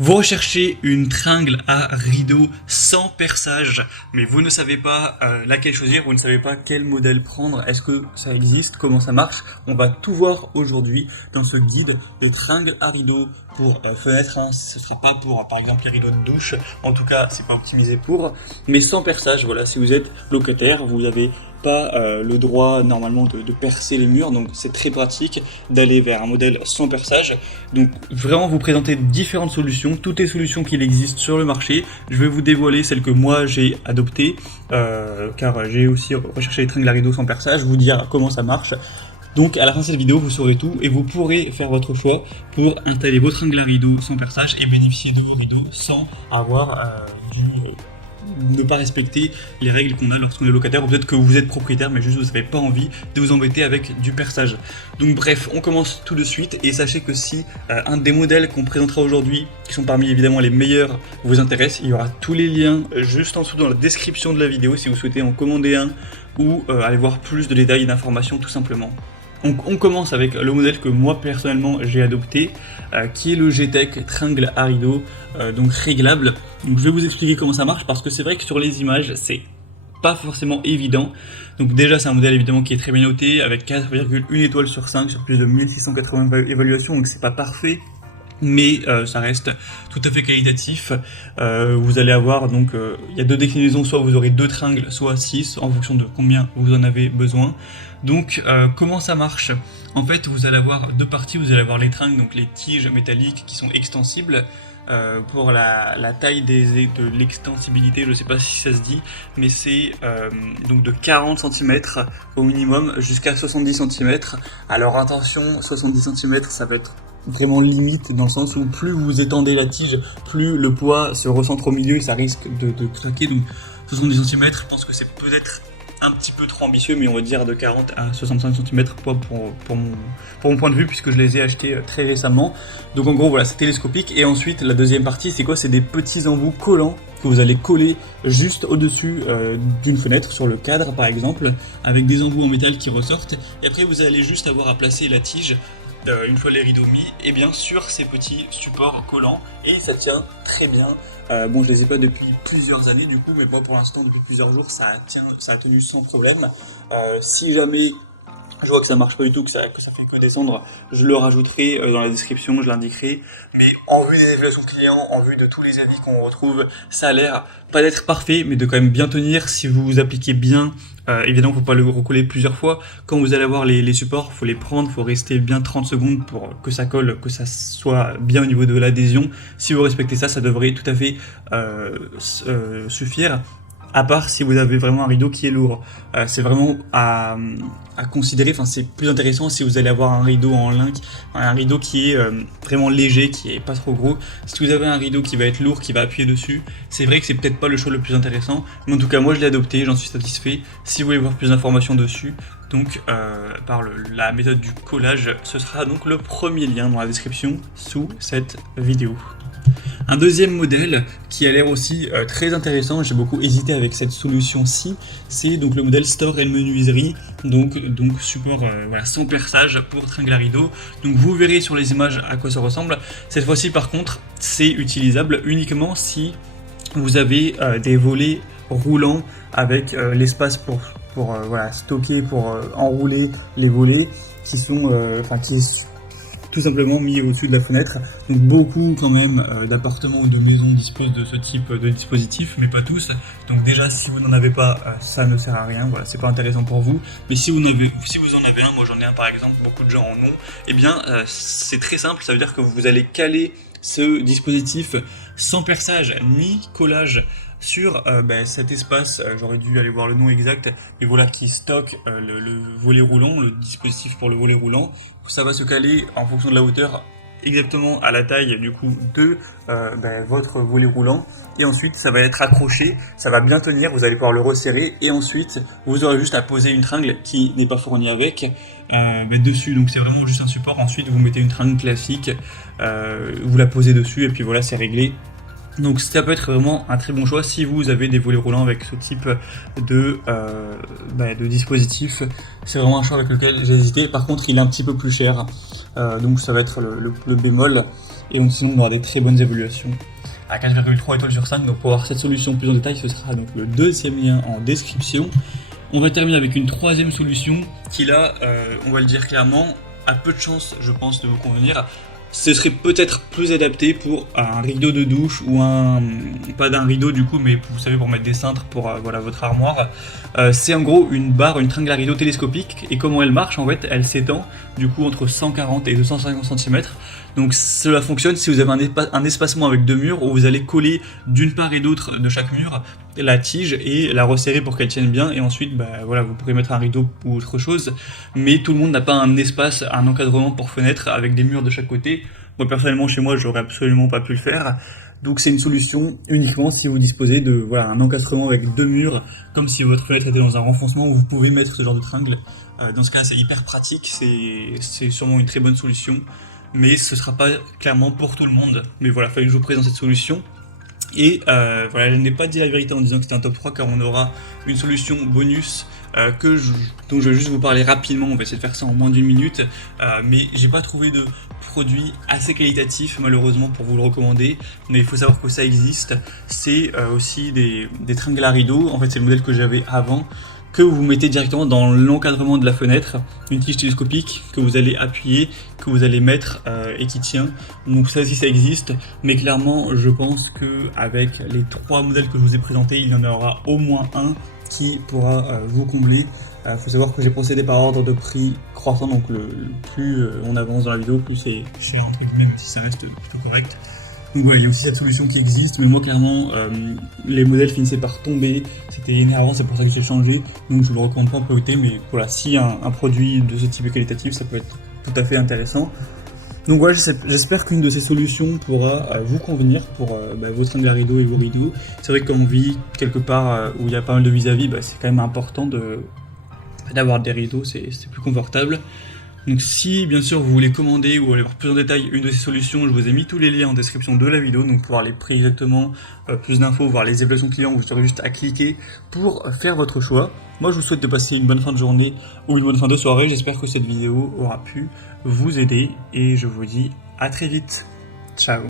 Vous recherchez une tringle à rideau sans perçage, mais vous ne savez pas laquelle choisir, vous ne savez pas quel modèle prendre, est-ce que ça existe, comment ça marche. On va tout voir aujourd'hui dans ce guide de tringle à rideau pour fenêtre, hein. Ce ne serait pas pour par exemple les rideaux de douche, en tout cas c'est pas optimisé pour, mais sans perçage. Voilà, si vous êtes locataire, vous avez pas le droit normalement de percer les murs, donc c'est très pratique d'aller vers un modèle sans perçage. Donc vraiment vous présenter différentes solutions, toutes les solutions qu'il existe sur le marché. Je vais vous dévoiler celle que moi j'ai adoptée, car j'ai aussi recherché les tringles à rideau sans perçage, vous dire comment ça marche. Donc à la fin de cette vidéo, vous saurez tout et vous pourrez faire votre choix pour installer vos tringles à rideau sans perçage et bénéficier de vos rideaux sans avoir ne pas respecter les règles qu'on a lorsqu'on est locataire, ou peut-être que vous êtes propriétaire mais juste vous n'avez pas envie de vous embêter avec du perçage. Donc bref, on commence tout de suite et sachez que si un des modèles qu'on présentera aujourd'hui, qui sont parmi évidemment les meilleurs, vous intéresse, il y aura tous les liens juste en dessous dans la description de la vidéo si vous souhaitez en commander un ou aller voir plus de détails et d'informations tout simplement. Donc on commence avec le modèle que moi personnellement j'ai adopté, qui est le G-Tech Tringle à rideau, donc réglable. Donc je vais vous expliquer comment ça marche parce que c'est vrai que sur les images c'est pas forcément évident. Donc déjà c'est un modèle évidemment qui est très bien noté avec 4,1 étoiles sur 5 sur plus de 1680 évaluations, donc c'est pas parfait. Mais ça reste tout à fait qualitatif. Vous allez avoir donc il y a deux déclinaisons, soit vous aurez 2 tringles, soit 6 en fonction de combien vous en avez besoin. Donc comment ça marche? En fait vous allez avoir deux parties, vous allez avoir les tringles, donc les tiges métalliques qui sont extensibles. Pour la taille de l'extensibilité, je ne sais pas si ça se dit, mais c'est donc de 40 cm au minimum jusqu'à 70 cm. Alors attention, 70 cm ça va être vraiment limite dans le sens où plus vous étendez la tige, plus le poids se recentre au milieu et ça risque de craquer. Donc 70 cm, je pense que c'est peut-être un petit peu trop ambitieux, mais on va dire de 40 à 65 cm pour mon point de vue, puisque je les ai achetés très récemment. Donc en gros voilà, c'est télescopique. Et ensuite la deuxième partie c'est quoi? C'est des petits embouts collants que vous allez coller juste au-dessus d'une fenêtre, sur le cadre par exemple, avec des embouts en métal qui ressortent. Et après vous allez juste avoir à placer la tige une fois les rideaux mis, et bien sur ces petits supports collants, et ça tient très bien. Bon, je les ai pas depuis plusieurs années du coup, mais moi pour l'instant depuis plusieurs jours ça a tenu sans problème. Si jamais je vois que ça marche pas du tout, que ça fait que descendre, je le rajouterai dans la description, je l'indiquerai. Mais en vue des évaluations clients, en vue de tous les avis qu'on retrouve, ça a l'air pas d'être parfait, mais de quand même bien tenir si vous vous appliquez bien. Évidemment, faut pas le recoller plusieurs fois. Quand vous allez avoir les supports, faut les prendre, faut rester bien 30 secondes pour que ça colle, que ça soit bien au niveau de l'adhésion. Si vous respectez ça, ça devrait tout à fait suffire. À part si vous avez vraiment un rideau qui est lourd. C'est vraiment à considérer, enfin c'est plus intéressant si vous allez avoir un rideau en lin, un rideau qui est vraiment léger, qui est pas trop gros. Si vous avez un rideau qui va être lourd, qui va appuyer dessus, c'est vrai que c'est peut-être pas le choix le plus intéressant, mais en tout cas moi je l'ai adopté, j'en suis satisfait. Si vous voulez voir plus d'informations dessus, donc par la méthode du collage, ce sera donc le premier lien dans la description sous cette vidéo. Un deuxième modèle qui a l'air aussi très intéressant, j'ai beaucoup hésité avec cette solution-ci, c'est donc le modèle store et menuiserie, donc support voilà, sans perçage pour tringle à rideau. Donc vous verrez sur les images à quoi ça ressemble. Cette fois-ci par contre, c'est utilisable uniquement si vous avez des volets roulants avec l'espace pour voilà, stocker, pour enrouler les volets qui sont qui est tout simplement mis au-dessus de la fenêtre. Donc beaucoup quand même d'appartements ou de maisons disposent de ce type de dispositif, mais pas tous. Donc déjà si vous n'en avez pas, ça ne sert à rien, voilà, c'est pas intéressant pour vous. Mais si vous en avez un, moi j'en ai un par exemple, beaucoup de gens en ont, et bien c'est très simple, ça veut dire que vous allez caler ce dispositif sans perçage ni collage sur cet espace, j'aurais dû aller voir le nom exact, mais voilà, qui stocke le volet roulant, le dispositif pour le volet roulant. Ça va se caler en fonction de la hauteur exactement à la taille du coup de votre volet roulant, et ensuite ça va être accroché, ça va bien tenir, vous allez pouvoir le resserrer, et ensuite vous aurez juste à poser une tringle qui n'est pas fournie avec dessus. Donc c'est vraiment juste un support, ensuite vous mettez une tringle classique, vous la posez dessus et puis voilà, c'est réglé. Donc ça peut être vraiment un très bon choix si vous avez des volets roulants avec ce type de dispositif. C'est vraiment un choix avec lequel j'ai hésité. Par contre, il est un petit peu plus cher, donc ça va être le bémol. Et donc sinon, on aura des très bonnes évaluations à 4,3 étoiles sur 5. Donc pour voir cette solution plus en détail, ce sera donc le deuxième lien en description. On va terminer avec une troisième solution qui là, on va le dire clairement, a peu de chances, je pense, de vous convenir. Ce serait peut-être plus adapté pour un rideau de douche ou pas d'un rideau du coup, mais vous savez, pour mettre des cintres pour voilà, votre armoire. C'est en gros une tringle à rideau télescopique, et comment elle marche en fait, elle s'étend du coup entre 140 et 250 cm. Donc cela fonctionne si vous avez un espacement avec deux murs où vous allez coller d'une part et d'autre de chaque mur la tige et la resserrer pour qu'elle tienne bien, et ensuite voilà, vous pourrez mettre un rideau ou autre chose, mais tout le monde n'a pas un espace, un encadrement pour fenêtre avec des murs de chaque côté. Moi personnellement chez moi j'aurais absolument pas pu le faire, donc c'est une solution uniquement si vous disposez de voilà, un encadrement avec deux murs, comme si votre fenêtre était dans un renfoncement où vous pouvez mettre ce genre de tringle. Dans ce cas c'est hyper pratique, c'est sûrement une très bonne solution, mais ce sera pas clairement pour tout le monde. Mais voilà, fallait que je vous présente cette solution. Et voilà, je n'ai pas dit la vérité en disant que c'était un top 3, car on aura une solution bonus dont je vais juste vous parler rapidement. On va essayer de faire ça en moins d'une minute, mais j'ai pas trouvé de produit assez qualitatif malheureusement pour vous le recommander, mais il faut savoir que ça existe. C'est aussi des tringles à rideaux. En fait c'est le modèle que j'avais avant, que vous mettez directement dans l'encadrement de la fenêtre, une tige télescopique que vous allez appuyer, que vous allez mettre et qui tient. Donc ça aussi ça existe, mais clairement je pense que avec les trois modèles que je vous ai présentés, il y en aura au moins un qui pourra vous combler. Faut savoir que j'ai procédé par ordre de prix croissant, donc plus on avance dans la vidéo, plus c'est cher entre guillemets, même si ça reste plutôt correct. Donc ouais, il y a aussi cette solution qui existe, mais moi clairement les modèles finissaient par tomber, c'était énervant, c'est pour ça que j'ai changé, donc je ne le recommande pas en priorité, mais voilà, si un produit de ce type est qualitatif, ça peut être tout à fait intéressant. Donc voilà, j'espère qu'une de ces solutions pourra vous convenir pour vos tringles à rideaux et vos rideaux. C'est vrai que comme on vit quelque part où il y a pas mal de vis-à-vis, c'est quand même important d'avoir des rideaux, c'est plus confortable. Donc si bien sûr vous voulez commander ou aller voir plus en détail une de ces solutions, je vous ai mis tous les liens en description de la vidéo, donc pour voir les prix exactement, plus d'infos, voir les évaluations clients, vous aurez juste à cliquer pour faire votre choix. Moi je vous souhaite de passer une bonne fin de journée ou une bonne fin de soirée, j'espère que cette vidéo aura pu vous aider et je vous dis à très vite. Ciao.